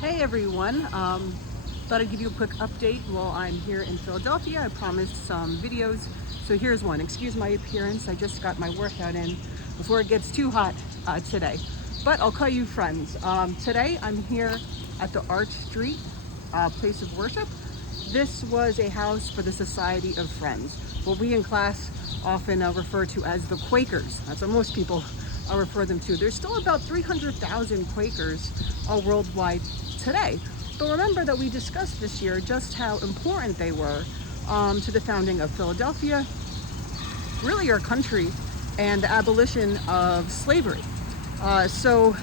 Hey everyone, thought I'd give you a quick update while I'm here in Philadelphia. I promised some videos, so here's one. Excuse my appearance, I just got my workout in before it gets too hot today. But I'll call you friends. Today I'm here at the Arch Street place of worship. This was a house for the Society of Friends, what we in class often refer to as the Quakers. That's what most people refer them to. There's still about 300,000 Quakers worldwide today. But remember that we discussed this year just how important they were to the founding of Philadelphia, really our country, and the abolition of slavery. So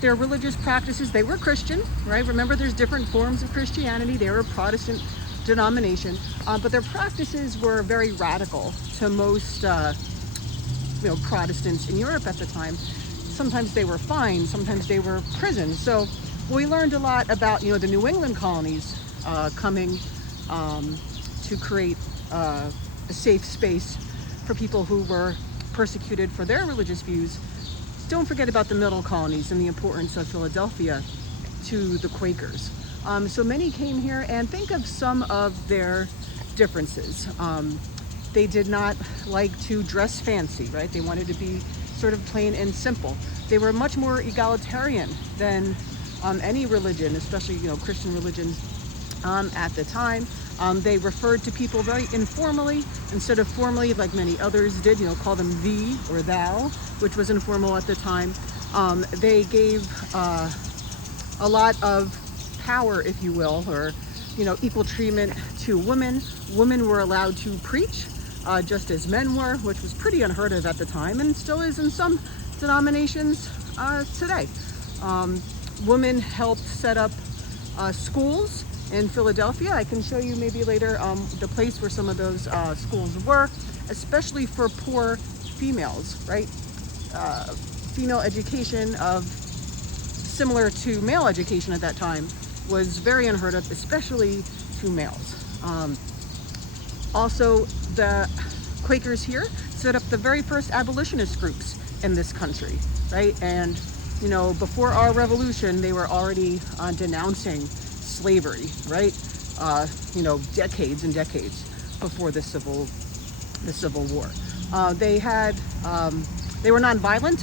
their religious practices, they were Christian, right? Remember, there's different forms of Christianity. They were a Protestant denomination, but their practices were very radical to most Protestants in Europe at the time. Sometimes they were fined, sometimes they were prisoned. So we learned a lot about the New England colonies coming to create a safe space for people who were persecuted for their religious views. Don't forget about the middle colonies and the importance of Philadelphia to the Quakers. So many came here, and think of some of their differences. They did not like to dress fancy, right? They wanted to be sort of plain and simple. They were much more egalitarian than any religion, especially Christian religions at the time. They referred to people very informally instead of formally, like many others did. Call them thee or thou, which was informal at the time. They gave a lot of power, if you will, or equal treatment to women. Women were allowed to preach just as men were, which was pretty unheard of at the time, and still is in some denominations today. Women helped set up schools in Philadelphia. I can show you maybe later the place where some of those schools were, especially for poor females, right? Female education similar to male education at that time was very unheard of, especially to males. Also, the Quakers here set up the very first abolitionist groups in this country, right? And before our revolution, they were already denouncing slavery, right? Decades and decades before the Civil War. They were nonviolent,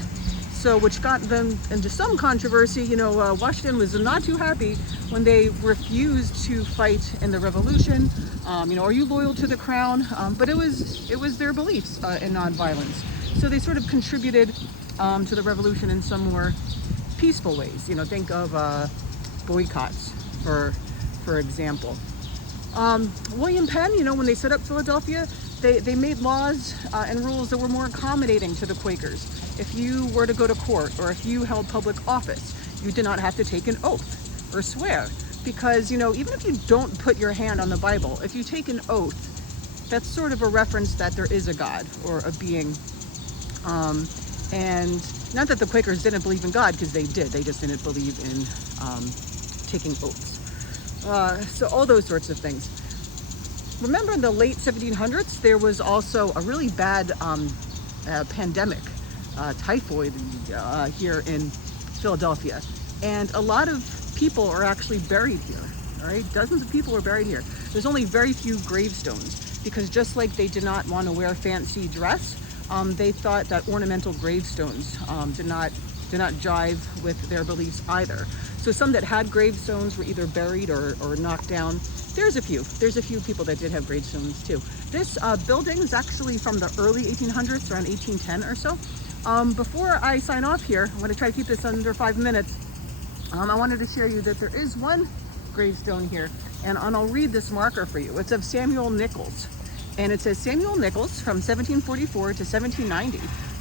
so which got them into some controversy. Washington was not too happy when they refused to fight in the revolution. Are you loyal to the crown? But it was their beliefs in nonviolence. So they sort of contributed to the revolution in some more peaceful ways. Think of boycotts, for example. William Penn, when they set up Philadelphia, they made laws and rules that were more accommodating to the Quakers. If you were to go to court or if you held public office, you did not have to take an oath or swear, because even if you don't put your hand on the Bible, if you take an oath, that's sort of a reference that there is a God or a being. And not that the Quakers didn't believe in God, because they did. They just didn't believe in taking oaths. So all those sorts of things. Remember, in the late 1700s, there was also a really bad pandemic, typhoid, here in Philadelphia. And a lot of people are actually buried here, all right? Dozens of people are buried here. There's only very few gravestones, because just like they did not want to wear fancy dress, they thought that ornamental gravestones did not jive with their beliefs either. So some that had gravestones were either buried or knocked down. There's a few people that did have gravestones too. This building is actually from the early 1800s, around 1810 or so. Before I sign off here, I'm going to try to keep this under 5 minutes. I wanted to share you that there is one gravestone here, and I'll read this marker for you. It's of Samuel Nichols, and it says, Samuel Nichols, from 1744 to 1790.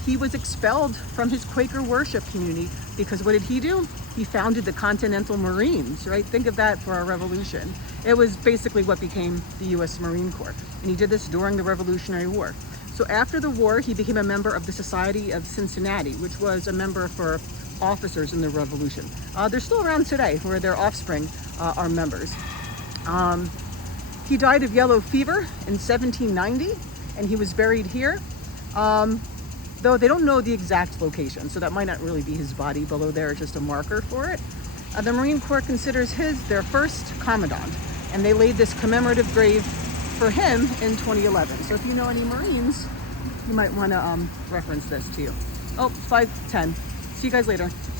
He was expelled from his Quaker worship community because what did he do? He founded the Continental Marines, right? Think of that for our revolution. It was basically what became the U.S. Marine Corps, and he did this during the Revolutionary War. So after the war, he became a member of the Society of Cincinnati, which was a member for officers in the Revolution. They're still around today, where their offspring are members. He died of yellow fever in 1790, and he was buried here. Though they don't know the exact location, so that might not really be his body. Below there is just a marker for it. The Marine Corps considers their first commandant, and they laid this commemorative grave for him in 2011. So if you know any Marines, you might want to reference this to you. Oh, 5:10. See you guys later.